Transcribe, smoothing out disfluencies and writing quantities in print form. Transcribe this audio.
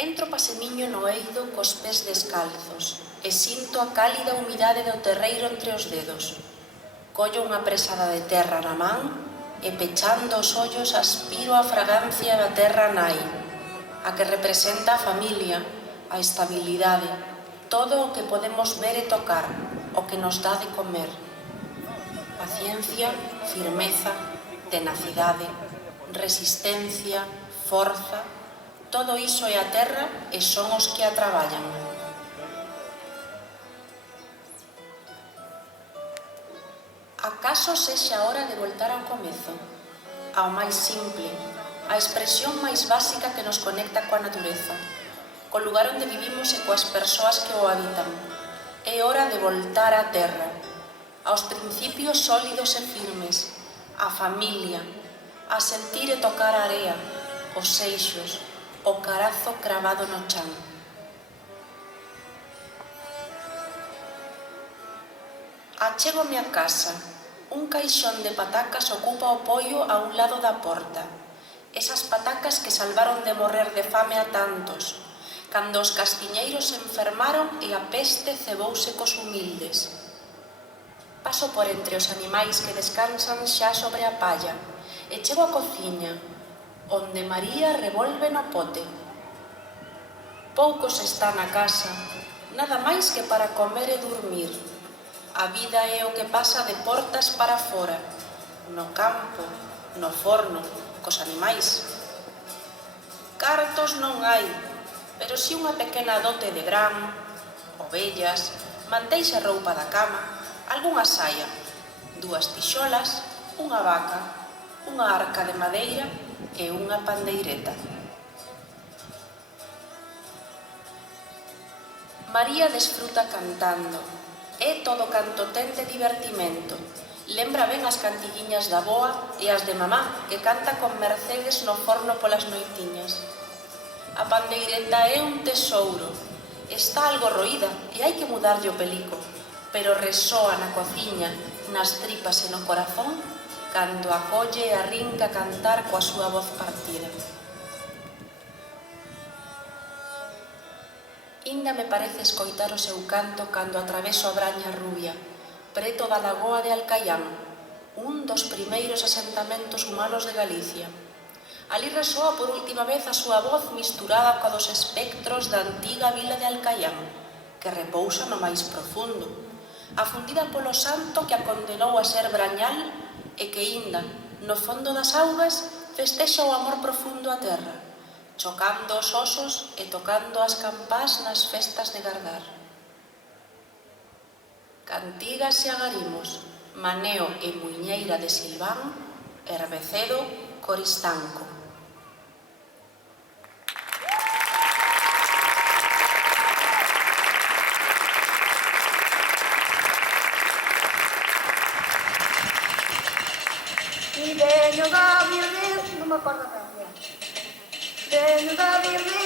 Entro paseniño no eido cos pés descalzos e sinto a cálida humidade do terreiro entre os dedos. Collo unha presada de terra na man e pechando os ollos aspiro a fragancia da terra nai, a que representa a familia, a estabilidade, todo o que podemos ver e tocar, o que nos dá de comer. Paciencia, firmeza, tenacidade, resistencia, forza, todo iso é a terra e son os que a traballan. Acaso sexa hora de voltar ao comezo, ao máis simple, a expresión máis básica que nos conecta coa natureza, co lugar onde vivimos e coas persoas que o habitan. É hora de voltar á terra, aos principios sólidos e firmes, á familia, a sentir e tocar a area, os seixos, o carazo cravado no chan. Achégome a casa. Un caixón de patacas ocupa o poio a un lado da porta. Esas patacas que salvaron de morrer de fame a tantos, cando os castiñeiros se enfermaron e a peste cebouse cos humildes. Paso por entre os animais que descansan xa sobre a palla e chego á cociña, onde María revolve no pote. Poucos está na casa, nada máis que para comer e dormir. A vida é o que pasa de portas para fora, no campo, no forno, cos animais. Cartos non hai, pero si unha pequena dote de gran, ovellas, manteixa e roupa da cama, algunha saia, 2 tixolas, unha vaca, unha arca de madeira e unha pandeireta. María desfruta cantando. É todo canto ten de divertimento. Lembra ben as cantigiñas da avoa e as de mamá, que canta con Mercedes no forno polas noitiñas. A pandeireta é un tesouro. Está algo roída e hai que mudarlle o pelico, pero resoa na cociña, nas tripas e no corazón, cando acolle e arrinca a cantar coa súa voz partida. Inda me parece escoitar o seu canto cando atraveso a Braña Rubia, preto da lagoa de Alcaián, un dos primeiros asentamentos humanos de Galicia. Ali resoa por última vez a súa voz misturada coa dos espectros da antiga vila de Alcaián, que repousa no máis profundo, afundida polo santo que a condenou a ser brañal e que inda, no fondo das augas, festexa o amor profundo á terra, chocando os osos e tocando as campás nas festas de Gardar. Cantigas e agarimos, maneo e muiñeira de Silván, Herbecedo, Coristanco. Y de no va a vivir, no me acuerdo la canción. De no va a vivir.